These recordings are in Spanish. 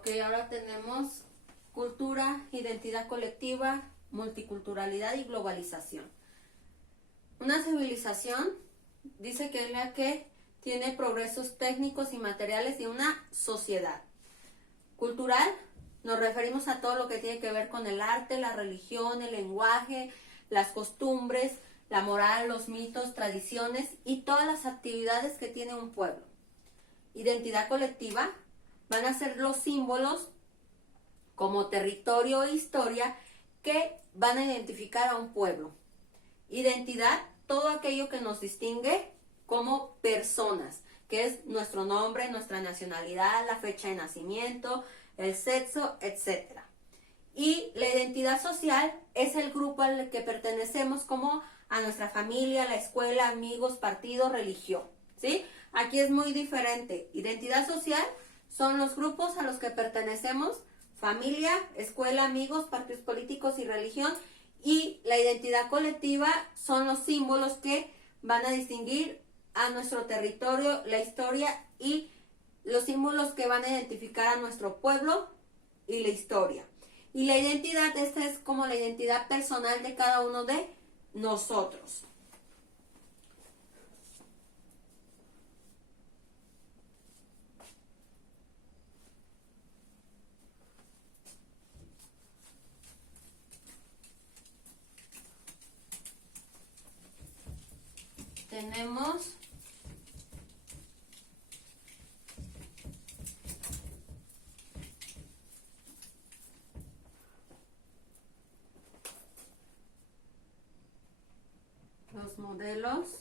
Ok, ahora tenemos cultura, identidad colectiva, multiculturalidad y globalización. Una civilización dice que es la que tiene progresos técnicos y materiales de una sociedad. Cultural, nos referimos a todo lo que tiene que ver con el arte, la religión, el lenguaje, las costumbres, la moral, los mitos, tradiciones y todas las actividades que tiene un pueblo. Identidad colectiva van a ser los símbolos como territorio e historia que van a identificar a un pueblo. Identidad, todo aquello que nos distingue como personas, que es nuestro nombre, nuestra nacionalidad, la fecha de nacimiento, el sexo, etc. Y la identidad social es el grupo al que pertenecemos, como a nuestra familia, la escuela, amigos, partido, religión, ¿sí? Aquí es muy diferente. Identidad social son los grupos a los que pertenecemos, familia, escuela, amigos, partidos políticos y religión. Y la identidad colectiva son los símbolos que van a distinguir a nuestro territorio, la historia y los símbolos que van a identificar a nuestro pueblo y la historia. Y la identidad, esta es como la identidad personal de cada uno de nosotros. Tenemos los modelos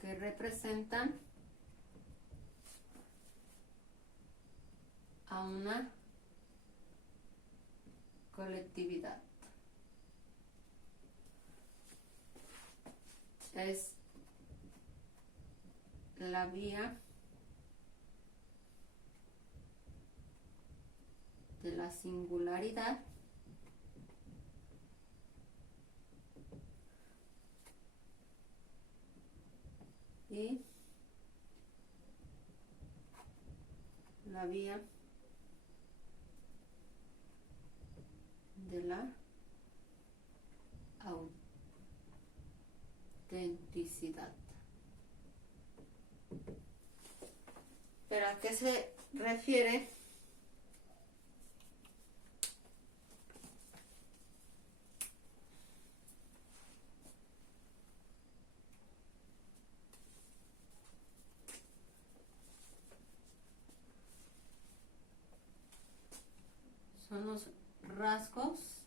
que representan a una colectividad. Es la vía de la singularidad y la vía de la autenticidad. ¿Pero a qué se refiere? Son los rasgos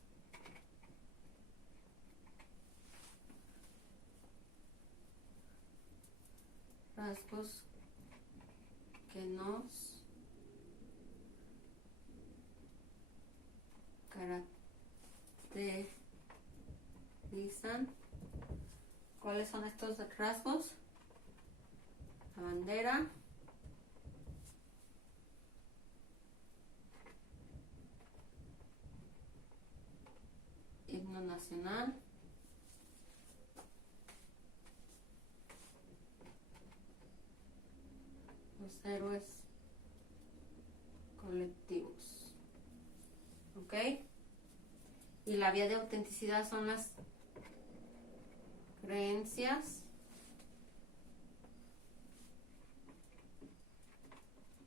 que nos caracterizan. ¿Cuáles son estos rasgos? La bandera, himno nacional, los héroes colectivos. ¿Ok? Y la vía de autenticidad son las creencias,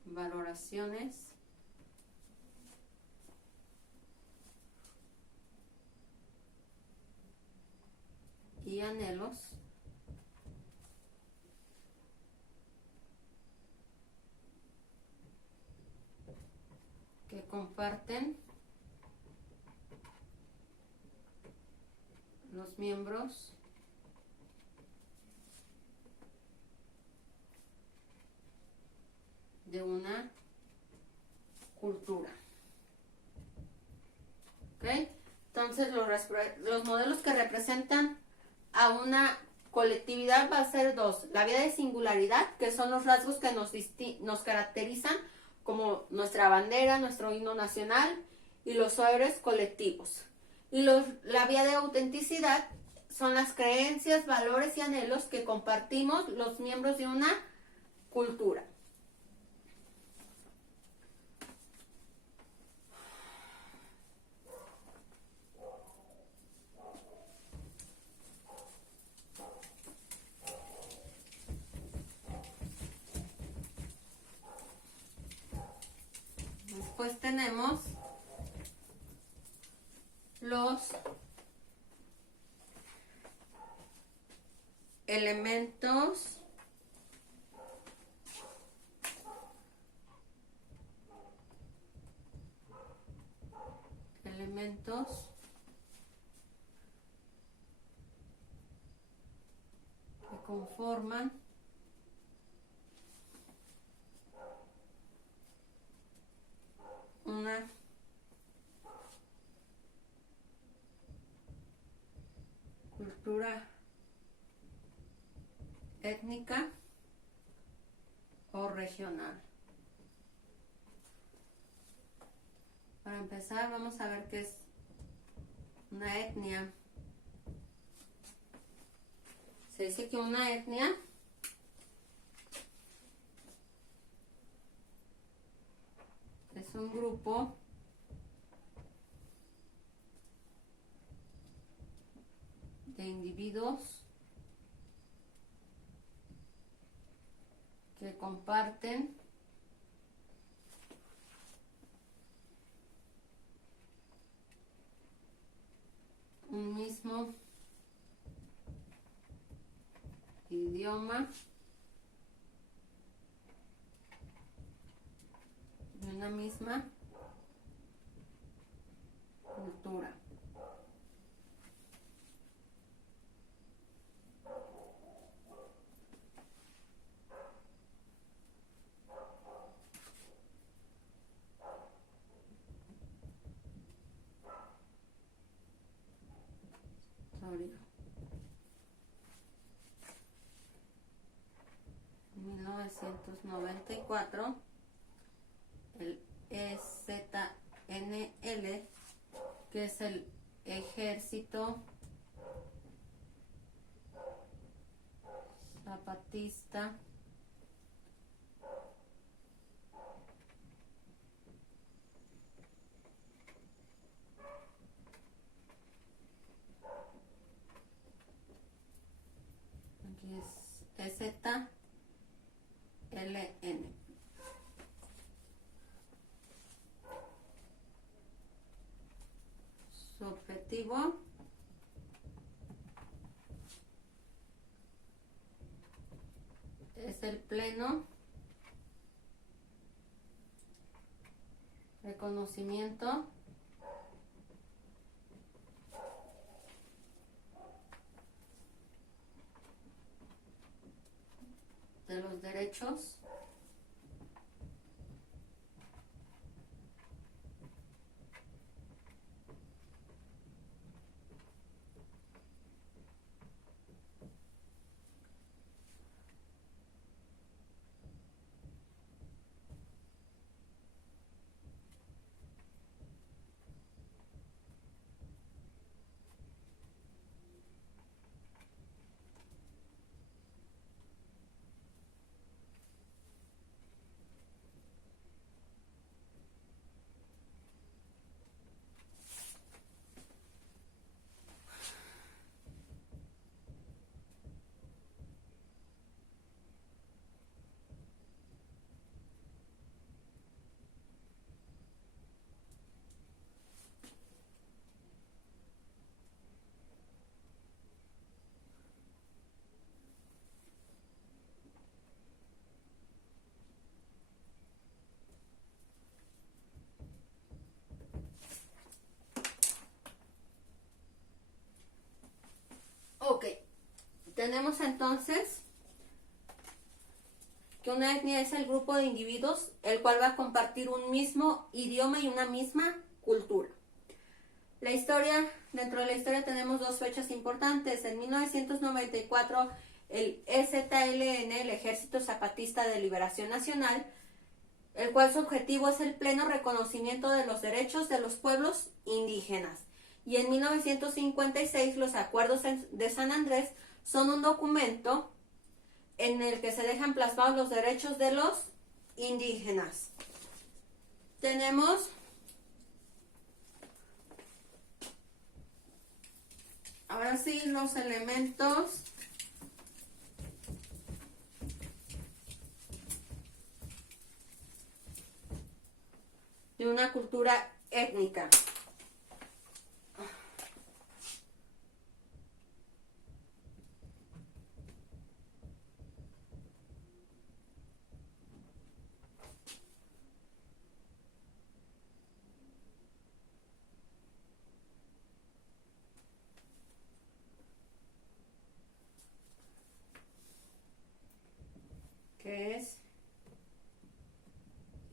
valoraciones y anhelos que comparten los miembros de una cultura. ¿Ok? Entonces los modelos que representan a una colectividad va a ser dos: la vía de singularidad, que son los rasgos que nos caracterizan, como nuestra bandera, nuestro himno nacional y los héroes colectivos. Y la vía de autenticidad son las creencias, valores y anhelos que compartimos los miembros de una cultura. Después tenemos los elementos que conforman una cultura étnica o regional. Para empezar, vamos a ver qué es una etnia. Se dice que una etnia es un grupo de individuos que comparten un mismo idioma y una misma cultura. En 1994, el EZNL, que es el Ejército Zapatista aquí es EZLN. Su objetivo es el pleno reconocimiento de los derechos Ok, tenemos entonces que una etnia es el grupo de individuos el cual va a compartir un mismo idioma y una misma cultura. La historia, dentro de la historia tenemos dos fechas importantes. En 1994, el EZLN, el Ejército Zapatista de Liberación Nacional, el cual su objetivo es el pleno reconocimiento de los derechos de los pueblos indígenas. y en 1956 los Acuerdos de San Andrés son un documento en el que se dejan plasmados los derechos de los indígenas. Tenemos ahora sí los elementos de una cultura étnica. Que es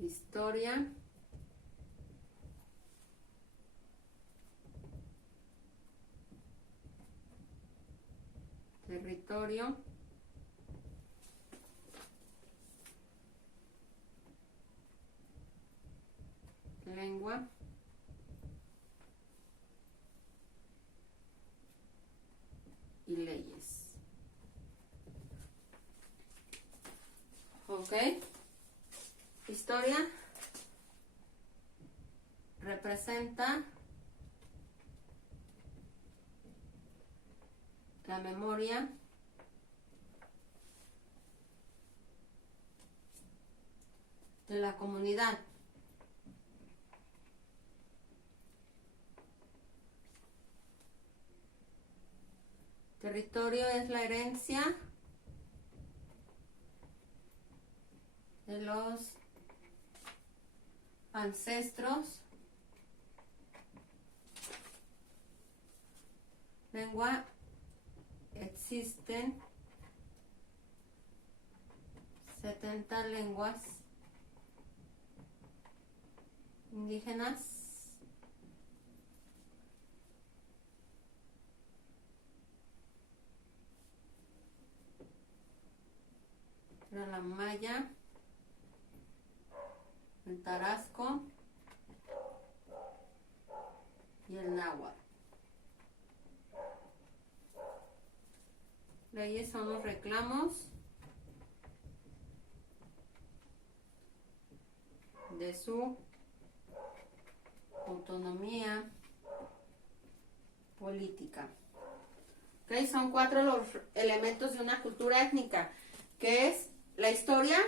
historia, territorio, lengua, y leyes. ¿Ok? Historia representa la memoria de la comunidad. Territorio es la herencia de los ancestros. Lengua, existen 70 lenguas indígenas. Era la maya, el tarasco y el náhuatl. Leyes son los reclamos de su autonomía política. ¿Okay? Son 4 los elementos de una cultura étnica, que es la historia,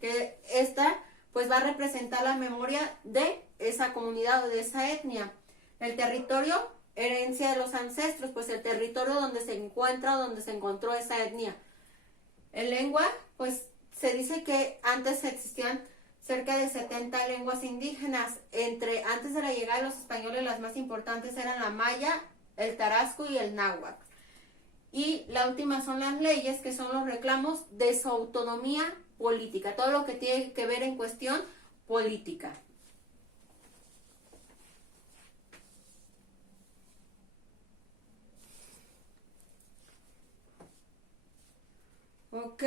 que esta pues va a representar la memoria de esa comunidad o de esa etnia. El territorio, herencia de los ancestros, pues el territorio donde se encuentra o donde se encontró esa etnia. El lengua, pues se dice que antes existían cerca de 70 lenguas indígenas. Antes de la llegada de los españoles, las más importantes eran la maya, el tarasco y el náhuatl. Y la última son las leyes, que son los reclamos de su autonomía política, todo lo que tiene que ver en cuestión política. Ok.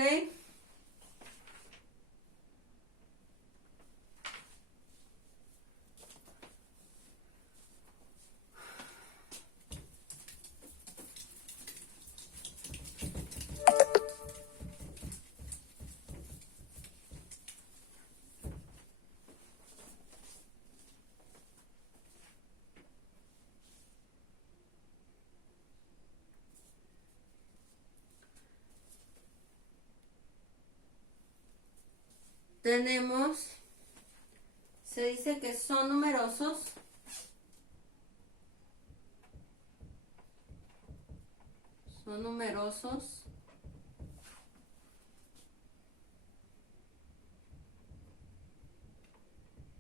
Tenemos, se dice que son numerosos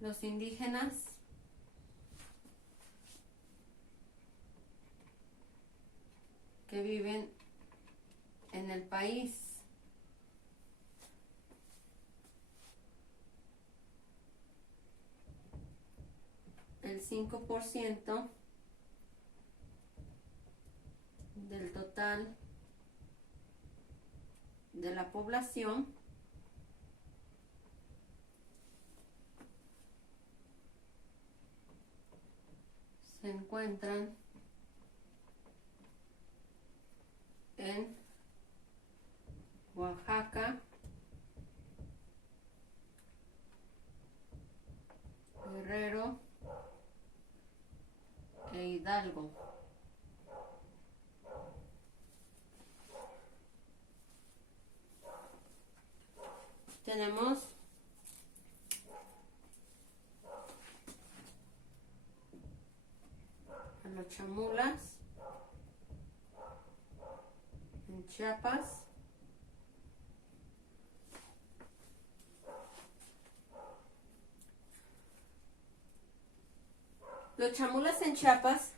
los indígenas que viven en el país. El 5% del total de la población se encuentran tenemos a los chamulas en Chiapas. Los chamulas en Chiapas,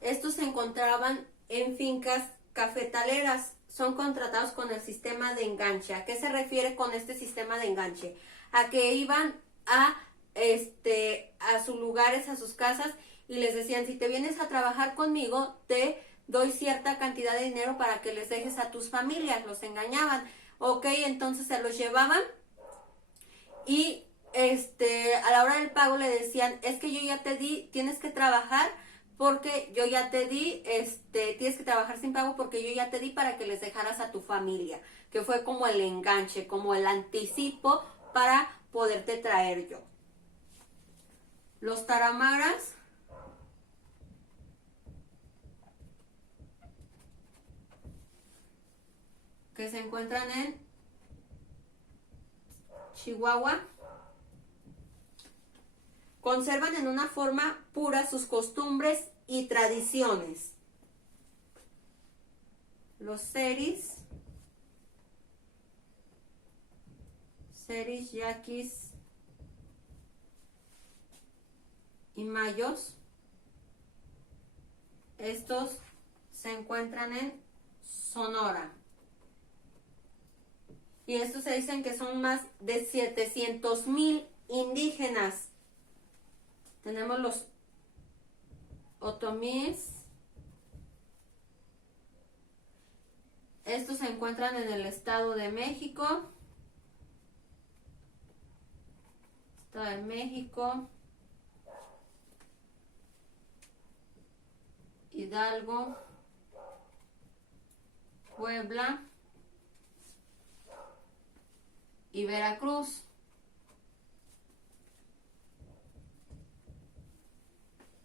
estos se encontraban en fincas cafetaleras. Son contratados con el sistema de enganche. ¿A qué se refiere con este sistema de enganche? A que iban a sus lugares, a sus casas, y les decían, si te vienes a trabajar conmigo, te doy cierta cantidad de dinero para que les dejes a tus familias. Los engañaban. Ok, entonces se los llevaban y a la hora del pago le decían, es que yo ya te di, tienes que trabajar porque yo ya te di, tienes que trabajar sin pago porque yo ya te di para que les dejaras a tu familia, que fue como el enganche, como el anticipo para poderte traer yo. Los tarahumaras que se encuentran en Chihuahua, conservan en una forma pura sus costumbres y tradiciones. Los seris, yaquis y mayos, estos se encuentran en Sonora. Y estos se dicen que son más de 700,000 indígenas. Tenemos los otomís. Estos se encuentran en el Estado de México. Estado de México. Hidalgo. Puebla. Y Veracruz.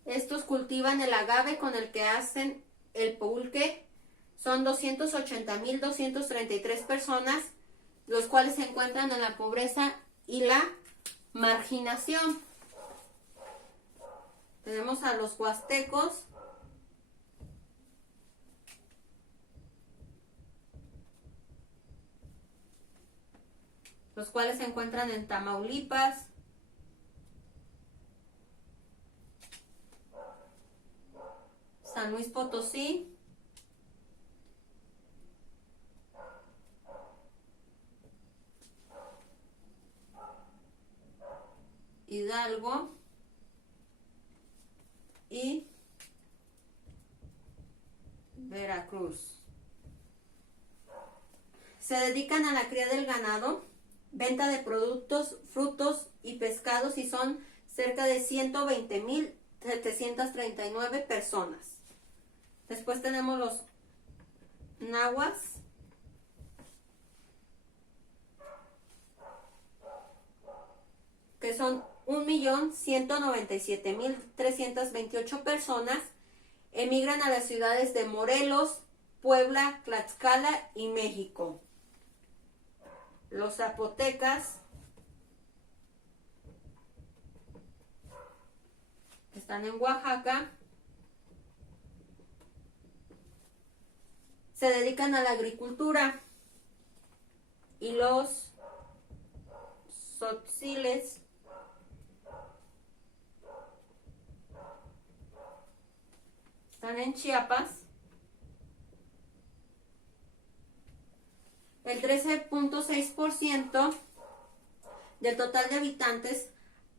Estos cultivan el agave con el que hacen el pulque. Son 280,233 personas, los cuales se encuentran en la pobreza y la marginación. Tenemos a los huastecos. Los cuales se encuentran en Tamaulipas. San Luis Potosí. Hidalgo. Y Veracruz. Se dedican a la cría del ganado, venta de productos, frutos y pescados, y son cerca de 120,739 personas. Después tenemos los nahuas, que son 1,197,328 personas. Emigran a las ciudades de Morelos, Puebla, Tlaxcala y México. Los zapotecas están en Oaxaca. Se dedican a la agricultura. Y los tzotziles están en Chiapas. El 13.6% del total de habitantes,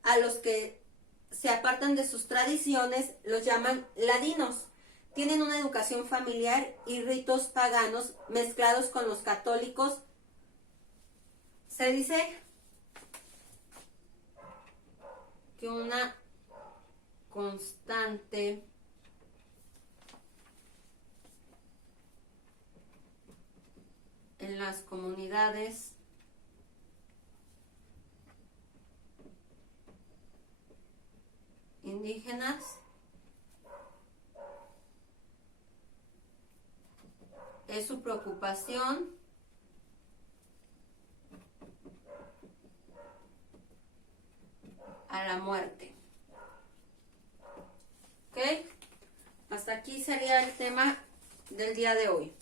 a los que se apartan de sus tradiciones, los llaman ladinos. Tienen una educación familiar y ritos paganos mezclados con los católicos. Se dice que una constante en las comunidades indígenas es su preocupación a la muerte. ¿Ok? Hasta aquí sería el tema del día de hoy.